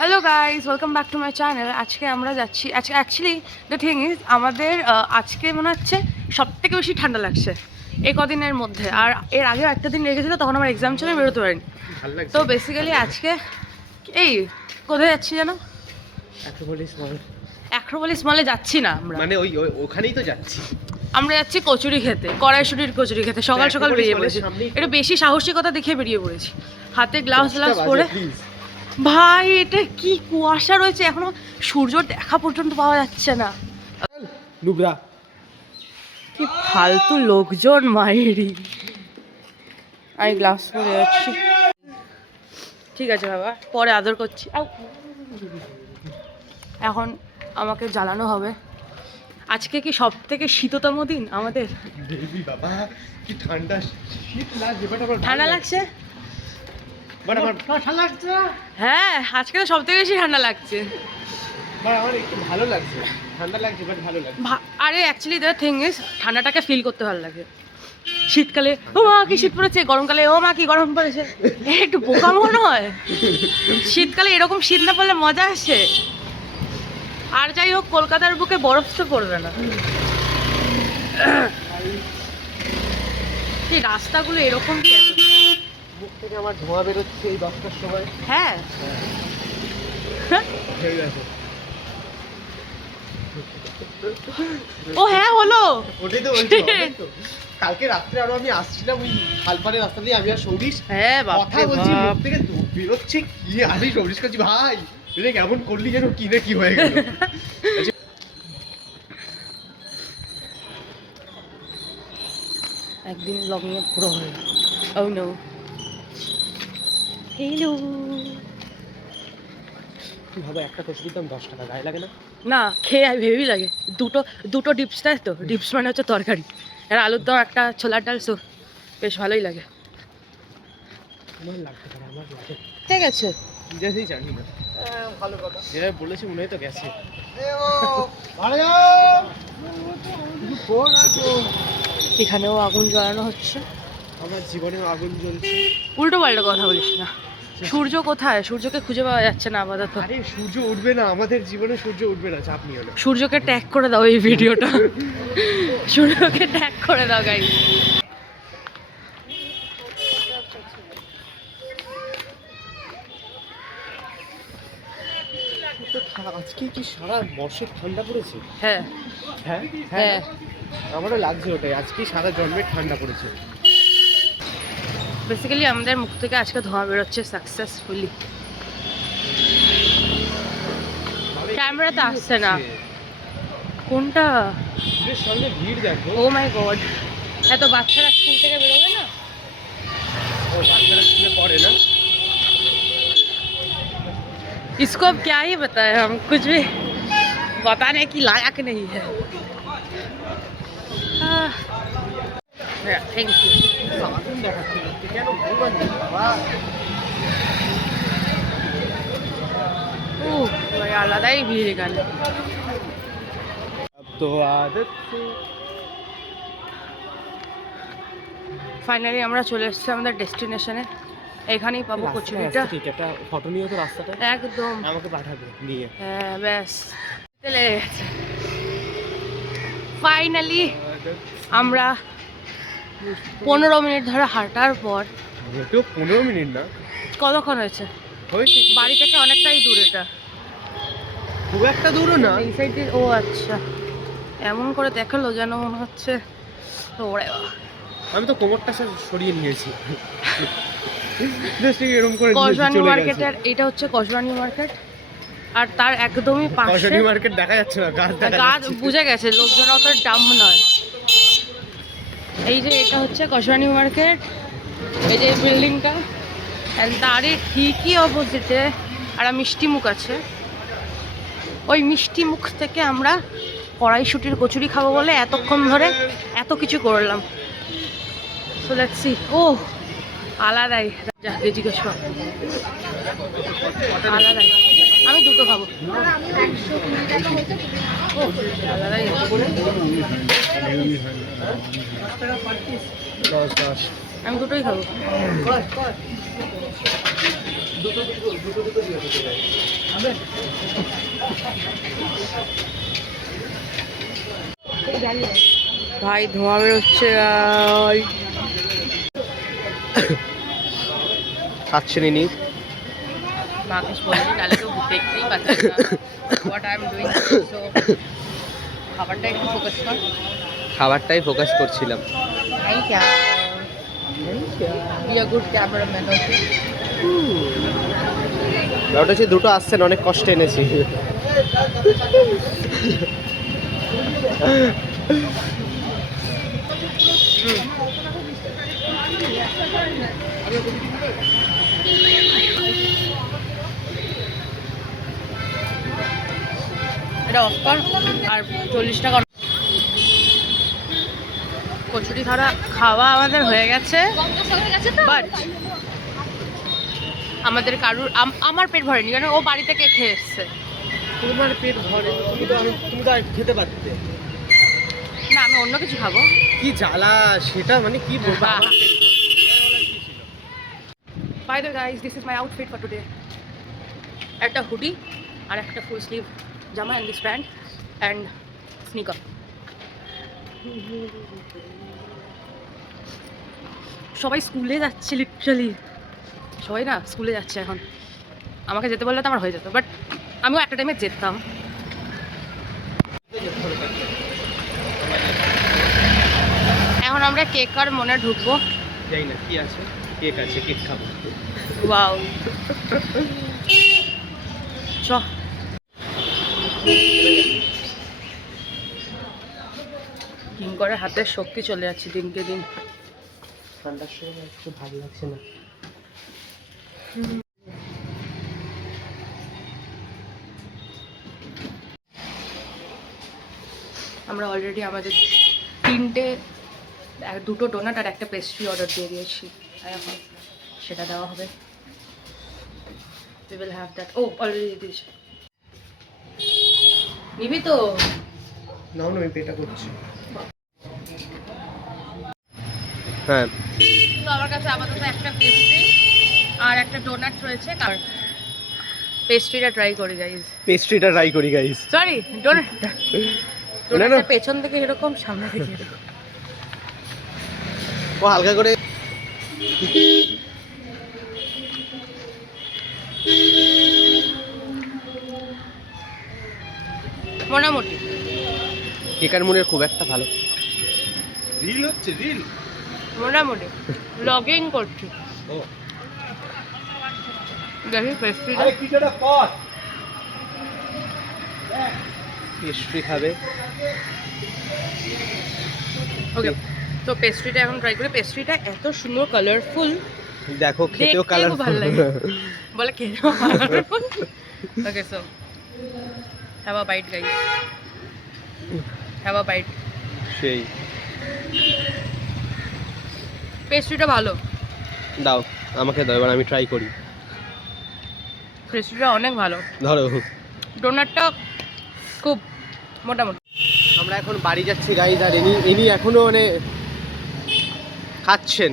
Hello guys, welcome back to my channel. আজকে আমরা যাচ্ছি, আজকে অ্যাকচুয়ালি দ্য থিং ইজ আমাদের আজকে মনে হচ্ছে সবথেকে বেশি ঠান্ডা লাগছে এই কদিনের মধ্যে। আর এর আগে একটা দিন লেগেছিলো, তখন আমার এক্সাম ছিল, বেরোতে পারিনি। তো বেসিক্যালি আজকে এই কোথায় যাচ্ছি জানো? অ্যাক্রোপলিস মলে যাচ্ছি না আমরা, মানে ওখানেই তো যাচ্ছি। আমরা যাচ্ছি কচুরি খেতে, কড়াইশুটির কচুরি খেতে। সকাল সকাল বেরিয়ে পড়েছি, একটু বেশি সাহসিকতা দেখিয়ে বেরিয়ে পড়েছি, হাতে গ্লাভস পরে। ভাই এটা কি কুয়াশা রয়েছে, এখনো সূর্য দেখা পর্যন্ত পাওয়া যাচ্ছে না। নুবরা কি ফালতু লোকজন মায়েরই। আমি গ্লাভস পরে যাচ্ছি, ঠিক আছে বাবা, পরে আদর করছি। এখন আমাকে জ্বালানো হবে। আজকে কি সব থেকে শীততম দিন আমাদের। বাবা কি ঠান্ডা, শীত লাগছে, ঠান্ডা লাগছে, হ্যাঁ আজকে তো সব থেকে বেশি ঠান্ডা লাগছে। আমার একটু ভালো লাগছে, ঠান্ডা লাগছে বাট ভালো লাগছে। আরে অ্যাকচুয়ালি দ্য থিং ইজ ঠান্ডাটাকে ফিল করতে ভালো লাগে। শীতকালে ও মা কি শীত পড়েছে, গরমকালে ও মা কি গরম পড়েছে, একটু বোকা মনে হয়। শীতকালে এরকম শীত না পড়লে মজা আসে। আর যাই হোক, কলকাতার বুকে বরফ তো পড়বে না। এই রাস্তাগুলো এরকম কেন? মুখ থেকে আমার ধোঁয়া বেরোচ্ছে এই 10টার সময়। হ্যাঁ ও হ্যাঁ হলো, ওটাই তো বলছি। কালকে রাত্রে আরো আমি আসছিলাম ওই খালপাড়ের রাস্তা দিয়ে, আমি আর সৌরিশ হ্যাঁ কথা বলছি, মুখ থেকে বেরোচ্ছে কি। আমি সৌরিশ কাছে ভাই এটা কেমন করলি যেন, কি না কি হয়ে গেল। একদিন ব্লগিং এ পুরো হলো। ও নো, হ্যালো। তুই ভাবে একটা কচুরির দাম 10 টাকা, গায়ে লাগে না? না খেয়ে ভেবেই লাগে। দুটো ডিপস দেয় তো, ডিপস মানে হচ্ছে তরকারি, আর আলুর দম, একটা ছোলার ডাল, সো বেশ ভালোই লাগে। আমার লাগতে পারে, আমার লাগে। ঠিক আছে, বুঝেছি, জানি না। ভালো কথা, যেটা বলেছে মনে হয় তো গেছে। এখানেও আগুন জ্বালানো হচ্ছে। আমার জীবনেও আগুন জ্বলছে। উল্টো পাল্টা কথা বলিস না। সূর্য কোথায়? সূর্যকে খুঁজে পাওয়া যাচ্ছে না আপাতত। আরে সূর্য উঠবে না, আমাদের জীবনে সূর্য উঠবে না, চাপ নিও না। সূর্যকে ট্যাগ করে দাও এই ভিডিওটা। সূর্যকে ট্যাগ করে দাও গাইস। আজকে কি সারা বর্ষে ঠান্ডা পড়েছে? হ্যাঁ হ্যাঁ হ্যাঁ, আমারও লাগছে ওটাই, আজকে সারা জন্মের ঠান্ডা পড়েছে। বেসিক্যালি আমাদের মুখ থেকে আজকে ধোঁয়া বেরোচ্ছে সাকসেসফুলি। ক্যামেরাতে আসছে না। কোনটা? সঙ্গে ভিড় দেখো। ও মাই গড, এত বাচ্চারা স্কুল থেকে বেরোবে না? ও বাচ্চারা স্কুলে পড়ে না? इसको अब क्या ही बताएं, हम कुछ भी बताने की लायक नहीं है। Thank you. আগুন দেখাচ্ছে লোককে, কেন ভগবান বাবা। ভাই আলাদাই ভিড় এখানে। তো আদত ফাইনালি আমরা চলে এসেছি আমাদের ডেস্টিনেশনে। এখানেই পাবো কচুরিটা। ঠিক, একটা ফটো নিয়ে তো রাস্তাটা একদম আমাকে পাঠাবে নিয়ে। হ্যাঁ ব্যাস চলে গেছে। ফাইনালি আমরা 15 মিনিট ধরে হাঁটার পর। মোটেও 15 মিনিট না, কতক্ষণ হয়েছে? বাড়ি থেকে অনেকটাই দূর এটা, খুব একটা দূরও না। এই সাইডে। ও আচ্ছা, এমন করে দেখালো যেন মনে হচ্ছে। ওরে আমি তো কোমরটা সরিয়ে নিয়েছি। জাস্ট এরকম করে কসবানি মার্কেটের, এটা হচ্ছে কসবানি মার্কেট, আর তার একদমই পাশে কসবানি মার্কেট দেখা যাচ্ছে না, গাছ দেখা গাছ যাচ্ছে। বুঝে গেছে, লোকজন অত ডাম্ব নয়। এই যে এটা হচ্ছে কসবানি মার্কেট, এই যে বিল্ডিংটা, তারই ঠিকই অপোজিটে একটা মিষ্টি মুখ আছে। ওই মিষ্টি মুখ থেকে আমরা কড়াইশুটির কচুরি খাবো বলে এতক্ষণ ধরে এত কিছু করলাম। So let's see. ও আলাদাই, যাকে জিজ্ঞেস কর, আলাদাই। আমি দুটো খাবো। ও আলাদাই, আমি দুটোই খাবো। ভাই ধোঁয়া বেরোচ্ছে ভাই। খাচ্ছেন ইনি। মাকে বলছি তাহলে তো দেখতেই পাচ্ছি না what I am doing, so খাবারটা একটু ফোকাস কর। খাবারটাই ফোকাস করছিলাম। Thank you, be a good cameraman. Okay, ওটা হচ্ছে দুটো আসছেন, অনেক কষ্টে এনেছি। এটা অফ কর আর 40 টাকা। কচুরি খাওয়া আমাদের হয়ে গেছে, বাট আমাদের কারুর আমার পেট ভরেনি, কারণ ও বাড়ি থেকে খেয়ে এসছে। তোমার পেট ভরে, তুমি তো আর খেতে পারতে না, আমি অন্য কিছু খাবো। কি জ্বালা সেটা, মানে কি বলবো। Bye the guys, this is my outfit for today. একটা হুডি আর একটা ফুল স্লিভ জামা and this pant and sneaker. সবাই স্কুলে যাচ্ছে, লিটারালি সবাই না স্কুলে যাচ্ছে এখন। আমাকে যেতে বললে তো আমার হয়ে যেত, বাট আমিও একটা টাইমে যেতাম। এখন আমরা কেক আর মনে ঢুকবো। জানি না কি আছে, কেক আছে, কেক খাবো। ওয়াও, চ। কিঙ্করের হাতের শক্তি চলে যাচ্ছে দিনকে দিন। ঠান্ডার সময় একটু ভালো লাগছে না। আমরা অলরেডি আমাদের দুটো ডোনাট আর একটা পেস্ট্রি অর্ডার দিয়ে দিয়েছি, আর এখন সেটা দেওয়া হবে। We will have that. Oh, already দিয়েছি। নিবি তো? নাও না, আমি পেটা করছি। হ্যাঁ, তো আমার কাছে আপাতত একটা পেস্ট্রি আর একটা ডোনাট রয়েছে, আর পেস্ট্রিটা ট্রাই করি গাইস। পেস্ট্রিটা ট্রাই করি গাইস। সরি, ডোনাটটা পেছন থেকে এরকম, সামনে থেকে এরকম। ও হালকা করে মোটামুটি কেকার মনের খুব একটা ভালো রিল হচ্ছে, রিল মোটামুটি ব্লগিং করছি। ও দেখি পেস্ট্রিটা। পেস্ট্রি খাবে। ওকে, তো পেস্ট্রিটা এখন ট্রাই করি। পেস্ট্রিটা এত সুন্দর কালারফুল, দেখো খেতেও দেখতেও কালারফুল ভালো লাগে। বলে খেতেও colourful. Okay, so have a bite guys, have a bite. সেই পেস্ট্রিটা ভালো। দাও আমাকে দাও, এবার আমি ট্রাই করি। পেস্ট্রিটা অনেক ভালো, ধরো। ডোনাটটা খুব মোটামুটি। আমরা এখন বাড়ি যাচ্ছি গাইজ, আর ইনি এখনো মানে খাচ্ছেন,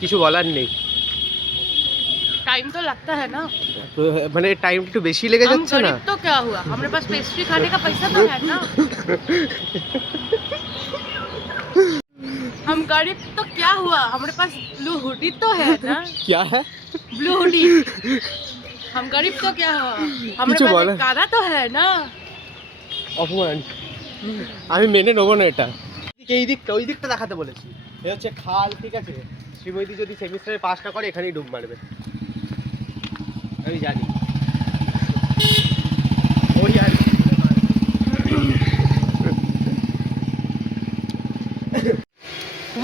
কিছু বলার নেই। टाइम तो लगता है ना, মানে টাইম একটু বেশি লেগে हम যাচ্ছে না? गरीब तो क्या हुआ, हमारे पास पेस्ट्री खाने का पैसा तो है ना। हम गरीब तो क्या हुआ, हमारे पास ब्लू हुडी तो है ना। क्या है ब्लू हुडी, हम गरीब तो क्या हुआ, हमारे কিছু पास বলার एक गाना तो है ना। অপমান, আমি মেনে নেবো না এটা। এই দিকটা, ওই দিকটা দেখাতে বলেছি। এই হচ্ছে খাল, ঠিক আছে? শ্রীময়ী যদি সেমিস্টারে পাস না করে এখানেই ডুব মারবে, আমি জানি। ওই আর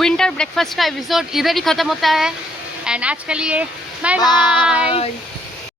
विंटर ब्रेकफास्ट का एपिसोड इधर ही खत्म होता है, एंड आज के लिए बाय बाय।